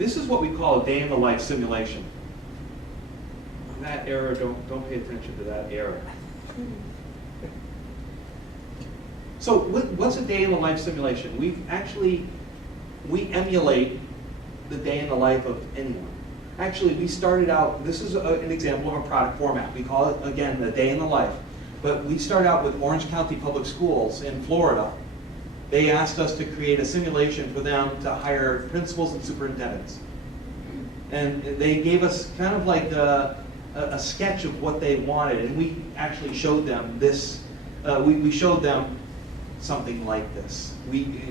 This is what we call a day in the life simulation. That error, don't pay attention to that error. So what's a day in the life simulation? We emulate the day in the life of anyone. Actually, we started out, this is an example of a product format. We call it, again, a day in the life. But we started out with Orange County Public Schools in Florida. They asked us to create a simulation for them to hire principals and superintendents. And they gave us kind of like a sketch of what they wanted, and we actually showed them this. We showed them something like this. We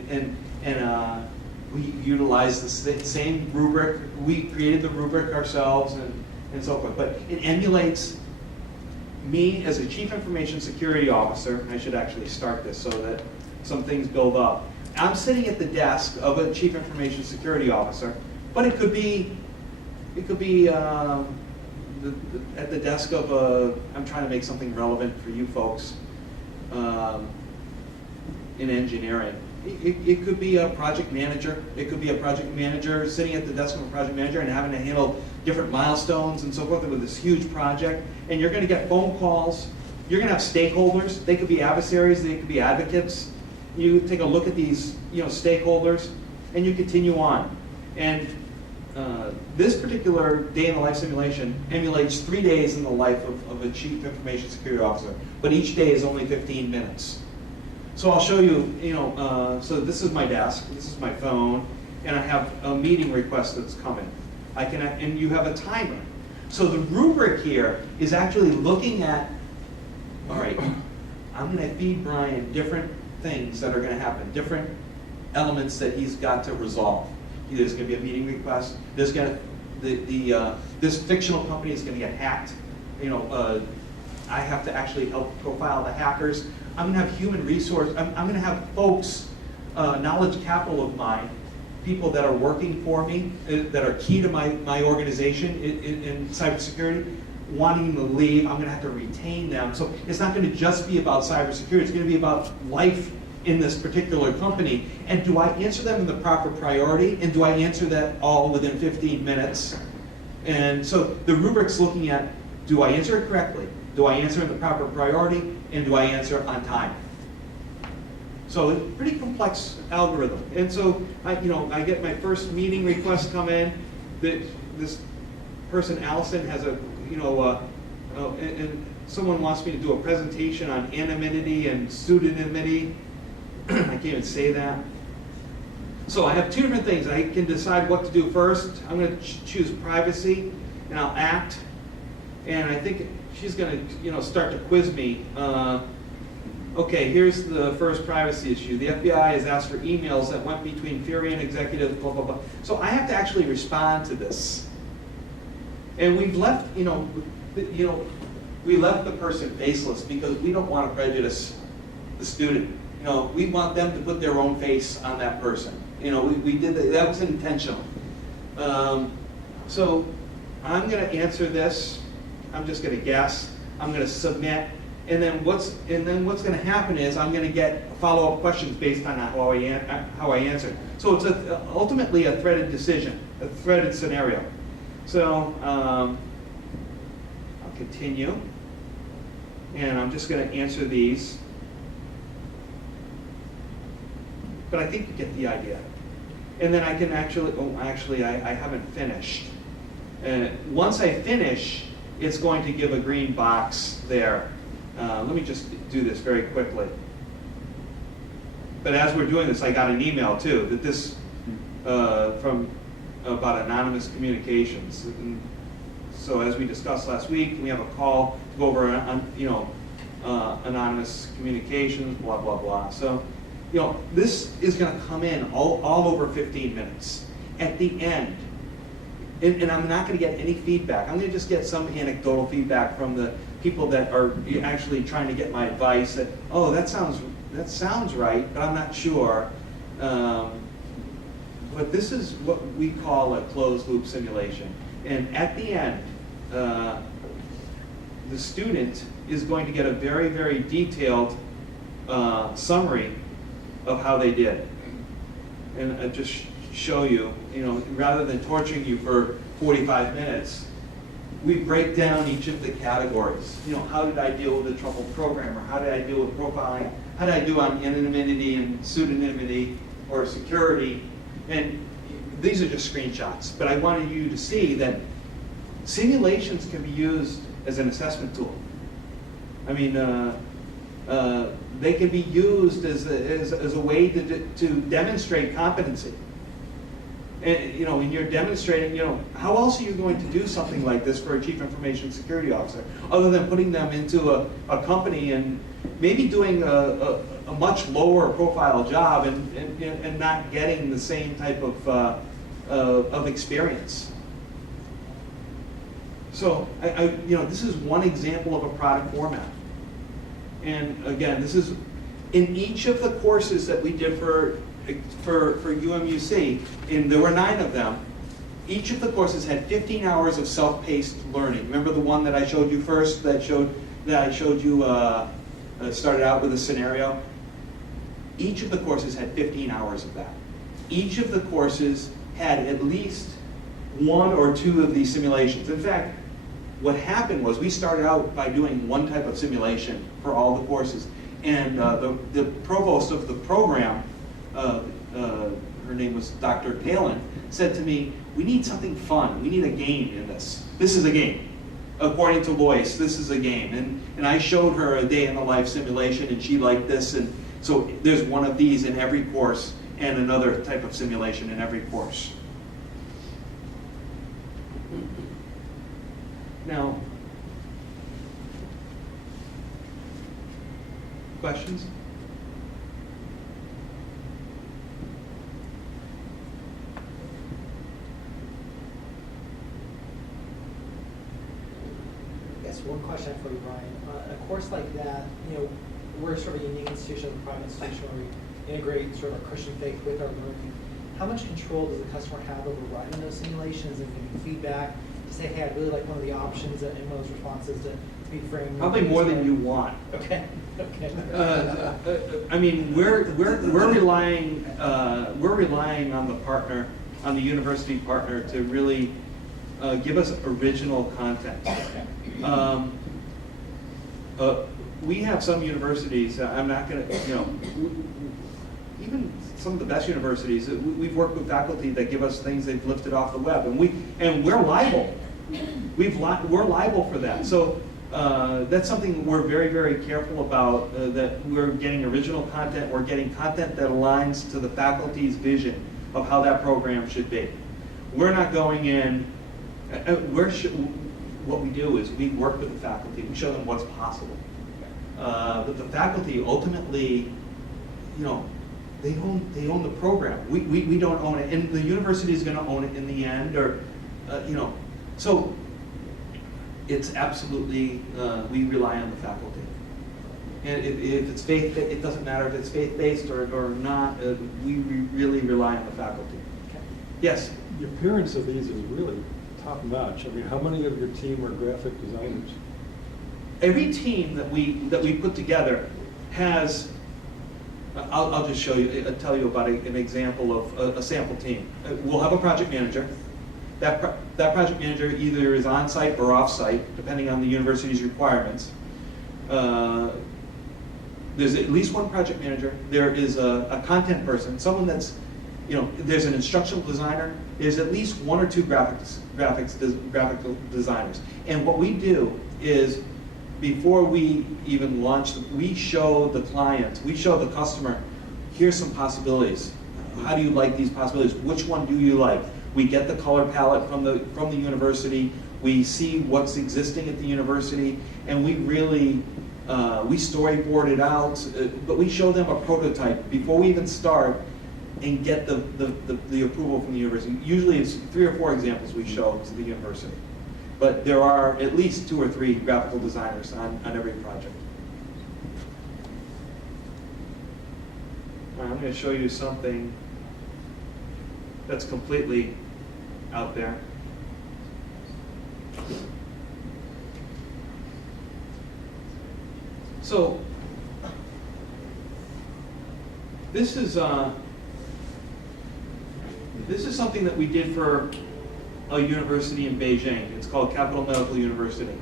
utilized the same rubric. We created the rubric ourselves and so forth. But it emulates me as a Chief Information Security Officer. I should actually start this so that some things build up. I'm sitting at the desk of a Chief Information Security Officer, but it could be at the desk of I'm trying to make something relevant for you folks in engineering. It could be a project manager. It could be a project manager sitting at the desk of a project manager and having to handle different milestones and so forth with this huge project. And you're going to get phone calls. You're going to have stakeholders. They could be adversaries. They could be advocates. You take a look at these, stakeholders, and you continue on. And this particular day in the life simulation emulates 3 days in the life of a Chief Information Security Officer, but each day is only 15 minutes. So I'll show you, so this is my desk, this is my phone, and I have a meeting request that's coming. And you have a timer. So the rubric here is actually looking at, all right, I'm going to feed Bryan different things that are going to happen, different elements that he's got to resolve. There's going to be a meeting request. There's going to this fictional company is going to get hacked. I have to actually help profile the hackers. I'm going to have human resource. I'm going to have folks, knowledge capital of mine, people that are working for me, that are key to my organization in cybersecurity, wanting to leave. I'm going to have to retain them. So it's not going to just be about cybersecurity. It's going to be about life in this particular company. And do I answer them in the proper priority? And do I answer that all within 15 minutes? And so the rubric's looking at, do I answer it correctly? Do I answer in the proper priority? And do I answer on time? So it's a pretty complex algorithm. And so I get my first meeting request come in. That this person, Allison, has and someone wants me to do a presentation on anonymity and pseudonymity. I can't even say that. So I have two different things. I can decide what to do first. I'm going to choose privacy, and I'll act. And I think she's going to, start to quiz me. Okay, here's the first privacy issue. The FBI has asked for emails that went between Fury and executives, blah, blah, blah. So I have to actually respond to this. And we've left, we left the person faceless because we don't want to prejudice the student. We want them to put their own face on that person. We did that was intentional. So I'm going to answer this. I'm just going to guess. I'm going to submit. And then what's going to happen is I'm going to get follow-up questions based on how I answer. So it's ultimately a threaded decision, a threaded scenario. So I'll continue, and I'm just going to answer these. But I think you get the idea. And then I can actually, I haven't finished. Once I finish, it's going to give a green box there. Let me just do this very quickly. But as we're doing this, I got an email too, that this, from about anonymous communications. And so as we discussed last week, we have a call to go over, anonymous communications, blah, blah, blah. So, this is going to come in all over 15 minutes. At the end, and I'm not going to get any feedback. I'm going to just get some anecdotal feedback from the people that are actually trying to get my advice that, oh, that sounds right, but I'm not sure. But this is what we call a closed loop simulation. And at the end, the student is going to get a very, very detailed summary of how they did. And just show you, rather than torturing you for 45 minutes, we break down each of the categories. How did I deal with a troubled programmer? How did I deal with profiling? How did I do on anonymity and pseudonymity or security? And these are just screenshots, but I wanted you to see that simulations can be used as an assessment tool. I mean, they can be used as a way to demonstrate competency. And when you're demonstrating, how else are you going to do something like this for a chief information security officer, other than putting them into a company and maybe doing a much lower profile job and not getting the same type of experience. So this is one example of a product format. And again, this is in each of the courses that we did for UMUC, and there were 9 of them. Each of the courses had 15 hours of self-paced learning. Remember the one that I showed you first, that I showed you started out with a scenario? Each of the courses had 15 hours of that. Each of the courses had at least 1 or 2 of these simulations. In fact, what happened was we started out by doing one type of simulation for all the courses, and the provost of the program, her name was Dr. Palin, said to me, we need something fun. We need a game in this. This is a game. According to Lois, this is a game. And I showed her a day in the life simulation, and she liked this. And so there's one of these in every course and another type of simulation in every course. Now, questions? Yes, one question for you, Bryan. A course like that, we're sort of a unique institution, a private institution where we integrate sort of a Christian faith with our learning. How much control does the customer have over writing those simulations and giving feedback to say, hey, I really like one of the options in one of those responses to be framed? Probably more than you want. Okay. Okay. I mean, we're relying on the partner, on the university partner, to really give us original content. We have some universities. I'm not going to, even some of the best universities. We've worked with faculty that give us things they've lifted off the web, and we're liable. We're liable for that. So that's something we're very, very careful about. That we're getting original content. We're getting content that aligns to the faculty's vision of how that program should be. We're not going in. What we do is we work with the faculty. We show them what's possible. But the faculty ultimately, they own the program. We don't own it, and the university is going to own it in the end, or So it's absolutely we rely on the faculty. And if it's faith, it doesn't matter if it's faith-based or not. We really rely on the faculty. Okay. Yes. The appearance of these is really top-notch. I mean, how many of your team are graphic designers? Every team that we put together has. I'll just show you, tell you about an example of a sample team. We'll have a project manager. That project manager either is on-site or off-site, depending on the university's requirements. There's at least one project manager. There is a content person, someone that's, there's an instructional designer. There's at least 1 or 2 graphical designers. And what we do is, before we even launch, we show the client, we show the customer, here's some possibilities. How do you like these possibilities? Which one do you like? We get the color palette from the university. We see what's existing at the university, and we really we storyboard it out. But we show them a prototype before we even start, and get the approval from the university. Usually, it's 3 or 4 examples we show to the university. But there are at least 2 or 3 graphical designers on every project. I'm going to show you something that's completely out there. So This is something that we did for a university in Beijing. It's called Capital Medical University.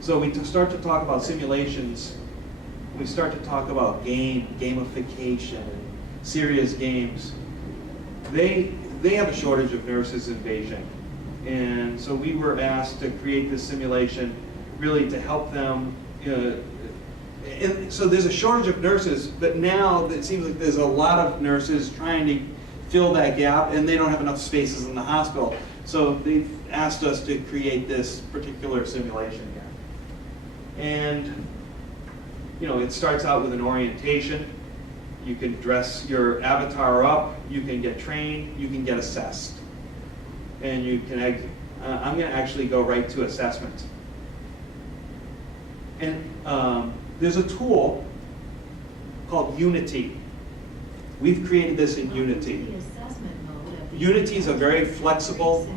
So we start to talk about simulations. We start to talk about gamification, and serious games. They have a shortage of nurses in Beijing. And so we were asked to create this simulation really to help them. And so there's a shortage of nurses, but now it seems like there's a lot of nurses trying to fill that gap, and they don't have enough spaces in the hospital. So they've asked us to create this particular simulation here. And it starts out with an orientation. You can dress your avatar up, you can get trained, you can get assessed. And you can, I'm going to actually go right to assessment. And there's a tool called Unity. We've created this in Unity. Unity is a very flexible,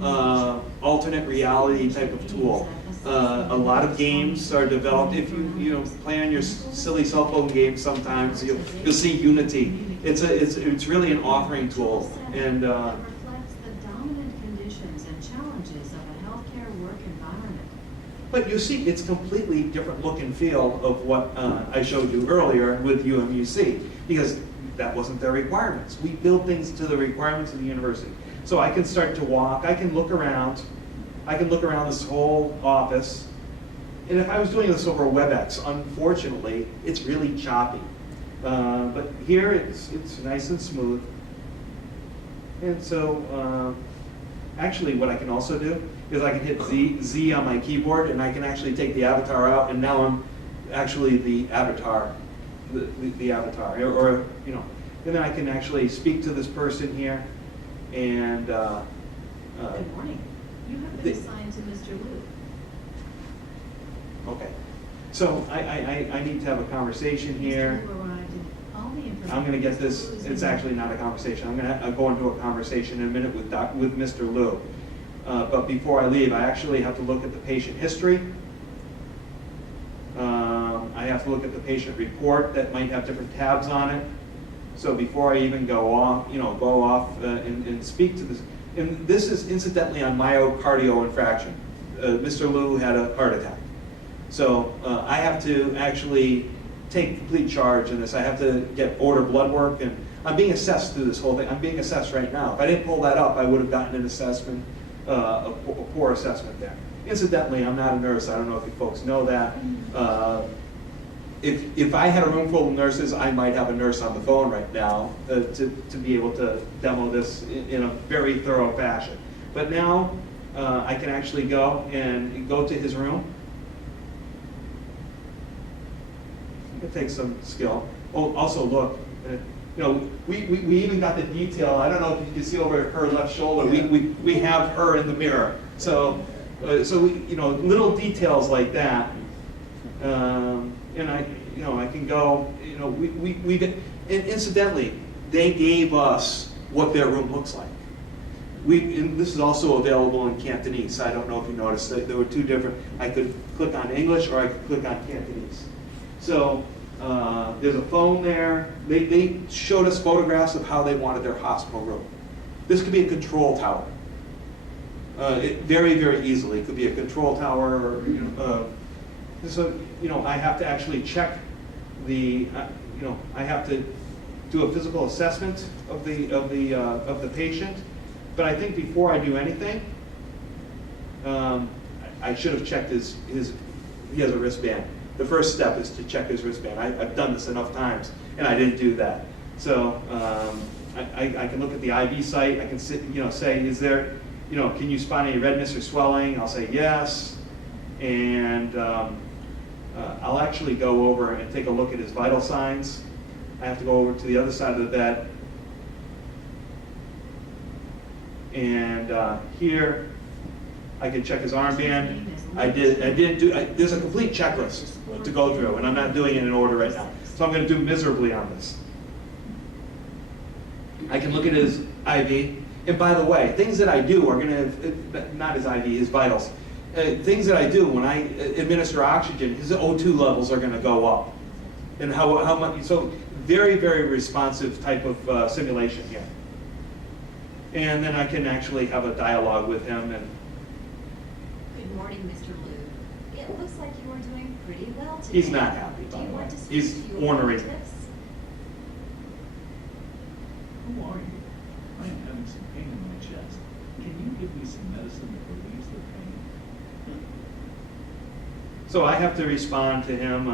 alternate reality type of tool. A lot of games are developed. If you play on your silly cell phone games sometimes, you'll see Unity. It's really an authoring tool. And reflects the dominant conditions and challenges of a healthcare work environment. but you see, it's completely different look and feel of what I showed you earlier with UMUC, because that wasn't their requirements. We build things to the requirements of the university. So I can start to walk, I can look around this whole office. And if I was doing this over WebEx, unfortunately, it's really choppy. But here it's nice and smooth. And so actually what I can also do is I can hit Z on my keyboard, and I can actually take the avatar out, and now I'm actually the avatar, the avatar, or and then I can actually speak to this person here, and Good morning. You have been assigned to Mr. Liu. Okay, so I need to have a conversation here. Mr. Liu arrived and all the information. I'm going to get this. It's actually not a conversation. I'm going to go into a conversation in a minute with Mr. Liu. But before I leave, I actually have to look at the patient history. I have to look at the patient report that might have different tabs on it. So before I even go off, and speak to this, and this is incidentally on myocardial infarction. Mr. Liu had a heart attack. So I have to actually take complete charge in this. I have to order blood work, and I'm being assessed through this whole thing. I'm being assessed right now. If I didn't pull that up, I would have gotten an assessment, a poor assessment there. Incidentally, I'm not a nurse. I don't know if you folks know that. If I had a room full of nurses, I might have a nurse on the phone right now to be able to demo this in a very thorough fashion. But now I can actually go to his room. It takes some skill. Oh, also look, we even got the detail. I don't know if you can see over her left shoulder. We have her in the mirror. So little details like that. And I can go. And incidentally, they gave us what their room looks like. And this is also available in Cantonese. I don't know if you noticed that there were two different. I could click on English or I could click on Cantonese. So there's a phone there. They showed us photographs of how they wanted their hospital room. This could be a control tower. Very, very easily. It could be a control tower. So I have to actually check I have to do a physical assessment of the patient. But I think before I do anything, I should have checked his. He has a wristband. The first step is to check his wristband. I've done this enough times, and I didn't do that. So I can look at the IV site. I can say, is there, can you spot any redness or swelling? I'll say yes, and I'll actually go over and take a look at his vital signs. I have to go over to the other side of the bed, and here I can check his armband. There's a complete checklist to go through, and I'm not doing it in order right now. So I'm going to do miserably on this. I can look at his IV. And by the way, things that I do are going to, not his IV, his vitals. Things that I do when I administer oxygen, his O2 levels are going to go up. And how much, so very, very responsive type of simulation here. and then I can actually have a dialogue with him. And Good morning, Mr. Liu. It looks like you are doing pretty well today. he's not happy, Do by you the way. want to speak He's to your ornery. relatives? Who are you? I am having some pain in my chest. Can you give me some medicine that relieves the pain? So I have to respond to him,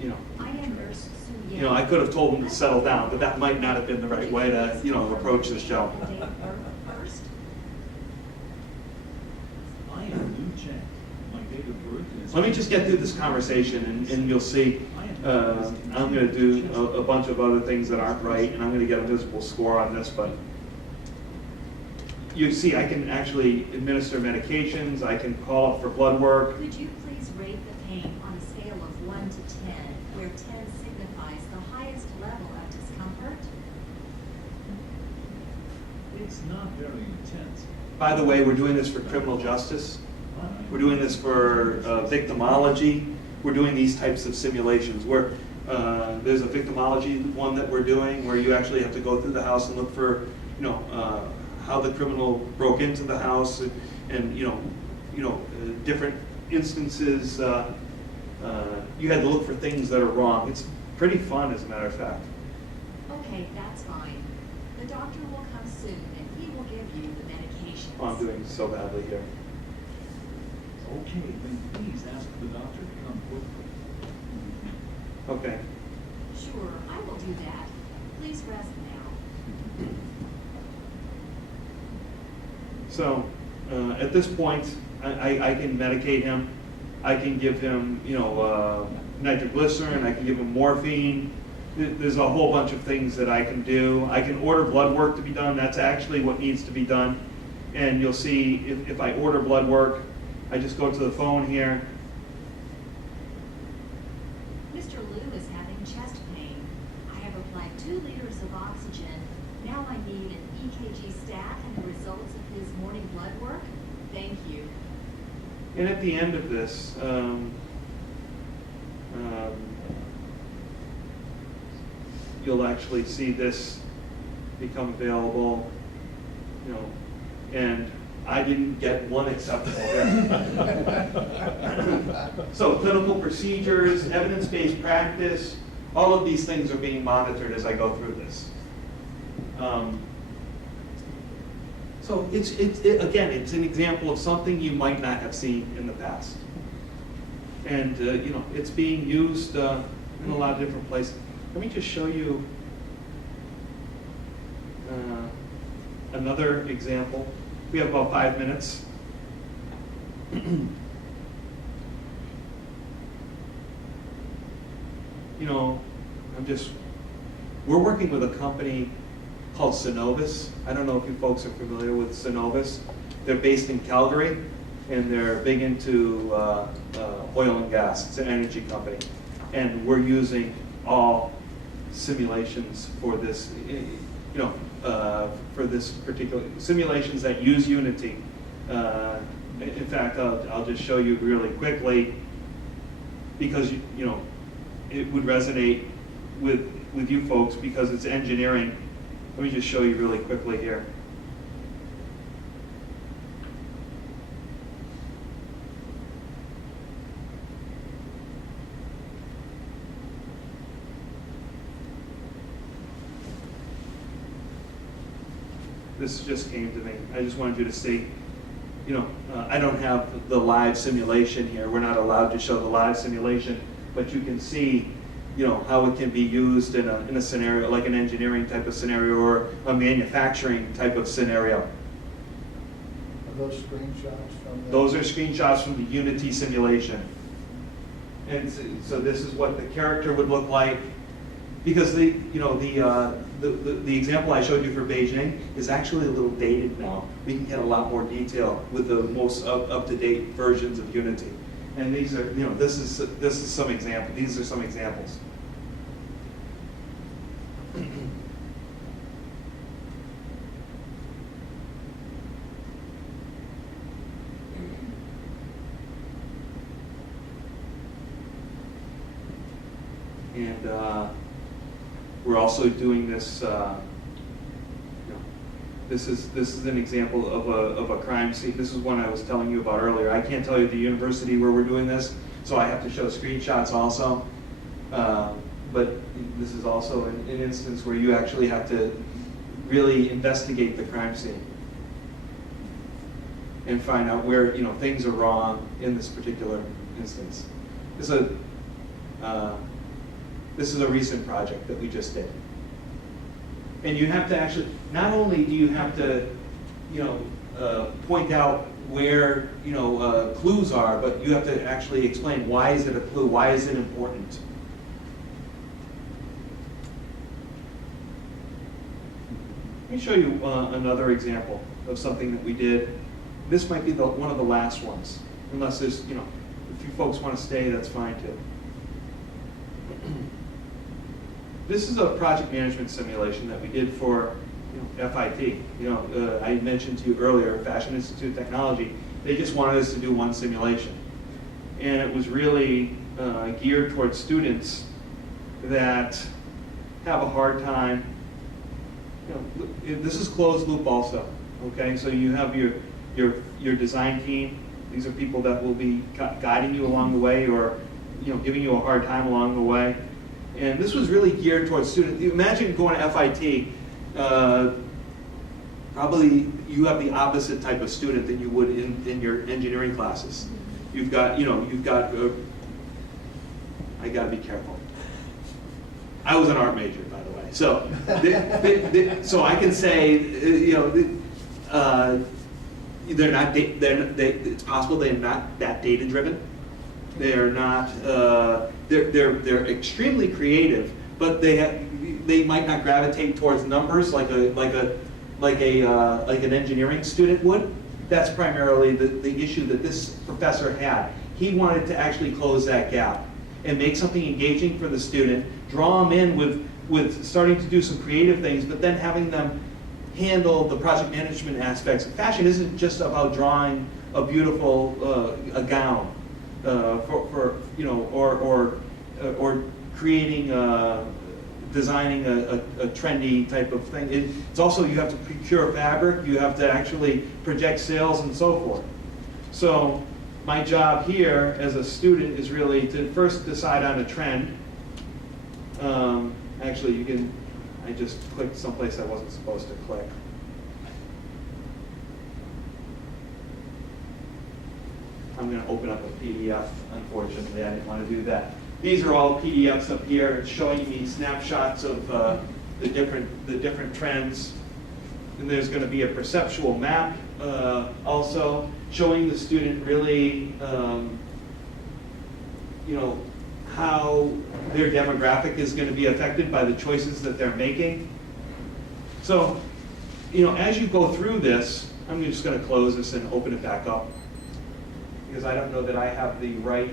you know. I am Nurse Su Yan. You know, I could have told him to settle down, but that might not have been the right way to, you know, approach this show. Date of birth first? I am Liu Cheng. My date of birth is... Let me just get through this conversation, and you'll see, I'm gonna do a bunch of other things that aren't right, and I'm gonna get a visible score on this, but you see, I can actually administer medications, I can call up for blood work. Could you please rate the pain on a scale of 1 to 10, where 10 signifies the highest level of discomfort? It's not very intense. By the way, we're doing this for criminal justice. We're doing this for victimology. We're doing these types of simulations where there's a victimology one that we're doing where you actually have to go through the house and look for, you know, how the criminal broke into the house and different instances. You had to look for things that are wrong. It's pretty fun, as a matter of fact. Okay, that's fine. The doctor will come soon and he will give you the medications. Oh, I'm doing so badly here. Okay, then please ask the doctor to come quickly. Okay. Sure, I will do that. Please rest now. So at this point, I can medicate him. I can give him, you know, nitroglycerin. I can give him morphine. There's a whole bunch of things that I can do. I can order blood work to be done. That's actually what needs to be done. And you'll see if I order blood work, I just go to the phone here. Mr. Liu is having chest pain. I have applied 2 liters of oxygen. Now I need an EKG stat and the results of his morning blood work. Thank you. And at the end of this, you'll actually see this become available, you know, and I didn't get one acceptable there. So clinical procedures, evidence-based practice, all of these things are being monitored as I go through this. So again, it's an example of something you might not have seen in the past. And you know, it's being used in a lot of different places. Let me just show you another example. We have about 5 minutes. You know, we're working with a company called Synovus. I don't know if you folks are familiar with Synovus. They're based in Calgary, and they're big into oil and gas. It's an energy company. And we're using all simulations for this, you know, for this particular, simulations that use Unity. In fact, I'll just show you really quickly, because you know, it would resonate with you folks because it's engineering. Let me just show you really quickly here. This just came to me. I just wanted you to see, you know, I don't have the live simulation here. We're not allowed to show the live simulation, but you can see, you know, how it can be used in a scenario, like an engineering type of scenario or a manufacturing type of scenario. Are those screenshots from the... Those are screenshots from the Unity simulation. And so this is what the character would look like. Because the example I showed you for Beijing is actually a little dated now. We can get a lot more detail with the most up-to-date versions of Unity. And these are, you know, this is some example. These are some examples. And we're also doing this, you know, This is an example of a crime scene. This is one I was telling you about earlier. I can't tell you the university where we're doing this, so I have to show screenshots also. But this is also an instance where you actually have to really investigate the crime scene and find out where things are wrong in this particular instance. This is a recent project that we just did. And you have to actually, not only do you have to, point out where, clues are, but you have to actually explain why is it a clue, why is it important. Let me show you another example of something that we did. This might be one of the last ones, unless there's, if you folks want to stay, that's fine too. This is a project management simulation that we did for FIT. I mentioned to you earlier, Fashion Institute of Technology, they just wanted us to do one simulation. And it was really geared towards students that have a hard time. This is closed loop also, okay? So you have your design team. These are people that will be guiding you along the way or giving you a hard time along the way. And this was really geared towards students. Imagine going to FIT, probably you have the opposite type of student than you would in your engineering classes. You've got, I gotta be careful. I was an art major, by the way. So, so I can say, they're not. It's possible they're not that data driven. They're not. They're extremely creative, but they might not gravitate towards numbers like an engineering student would. That's primarily the issue that this professor had. He wanted to actually close that gap and make something engaging for the student, draw them in with starting to do some creative things, but then having them handle the project management aspects. Fashion isn't just about drawing a beautiful a gown or creating designing a trendy type of thing. It's also, you have to procure fabric, you have to actually project sales and so forth. So my job here as a student is really to first decide on a trend. Actually, I just clicked someplace I wasn't supposed to click. I'm going to open up a PDF, unfortunately. I didn't want to do that. These are all PDFs up here. It's showing me snapshots of the different trends. And there's going to be a perceptual map also showing the student really, how their demographic is going to be affected by the choices that they're making. So, as you go through this, I'm just going to close this and open it back up because I don't know that I have the right.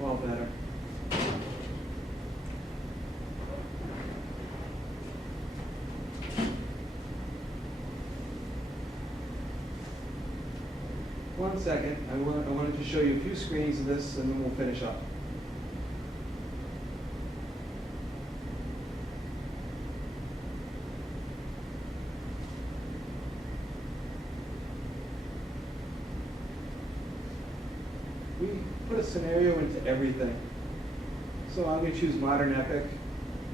Well, better. One second. I wanted to show you a few screens of this, and then we'll finish up. We put a scenario into everything. So I'm going to choose modern epic.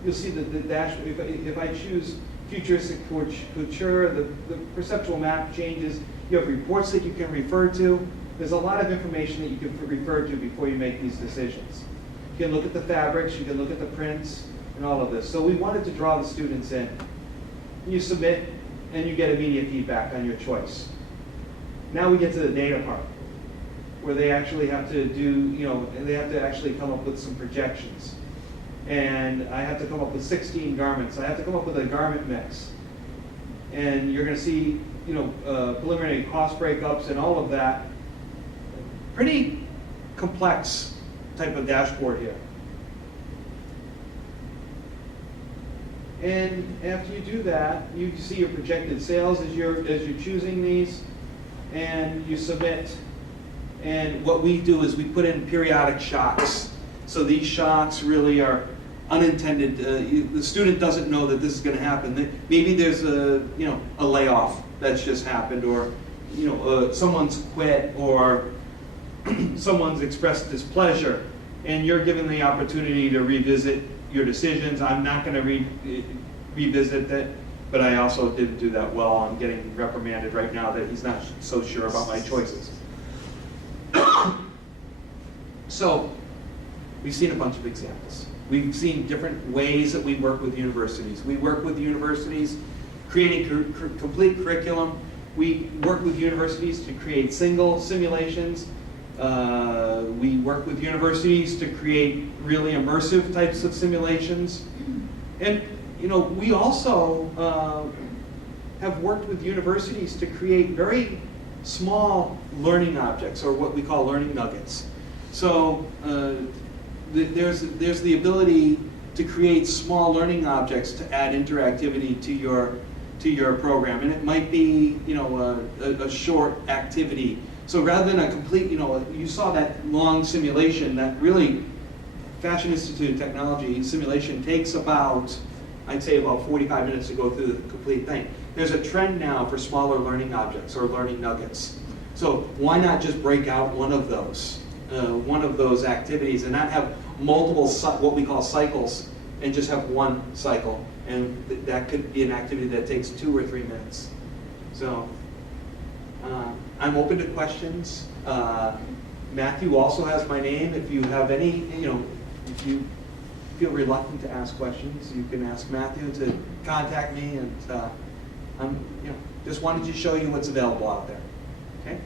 You'll see that the dash, if I choose futuristic couture, the perceptual map changes. You have reports that you can refer to. There's a lot of information that you can refer to before you make these decisions. You can look at the fabrics, you can look at the prints, and all of this. So we wanted to draw the students in. You submit, and you get immediate feedback on your choice. Now we get to the data part, where they actually have to do, they have to actually come up with some projections. And I have to come up with 16 garments. I have to come up with a garment mix. And you're going to see, preliminary cost breakups and all of that. Pretty complex type of dashboard here. And after you do that, you see your projected sales as you're choosing these, and you submit. And what we do is we put in periodic shocks. So these shocks really are unintended. The student doesn't know that this is going to happen. Maybe there's a layoff that's just happened, or someone's quit, or someone's expressed displeasure, and you're given the opportunity to revisit your decisions. I'm not going to revisit that, but I also didn't do that well. I'm getting reprimanded right now that he's not so sure about my choices. So we've seen a bunch of examples. We've seen different ways that we work with universities. We work with universities creating complete curriculum. We work with universities to create single simulations. We work with universities to create really immersive types of simulations. And we also have worked with universities to create very small learning objects, or what we call learning nuggets. So there's the ability to create small learning objects to add interactivity to your program, and it might be a short activity. So rather than a complete, you saw that long simulation, that really Fashion Institute of Technology simulation takes I'd say about 45 minutes to go through the complete thing. There's a trend now for smaller learning objects or learning nuggets. So why not just break out one of those activities and not have multiple what we call cycles, and just have one cycle, and that could be an activity that takes 2 or 3 minutes. So I'm open to questions. Matthew also has my name. If you have any, if you feel reluctant to ask questions, you can ask Matthew to contact me, and I'm just wanted to show you what's available out there. Okay?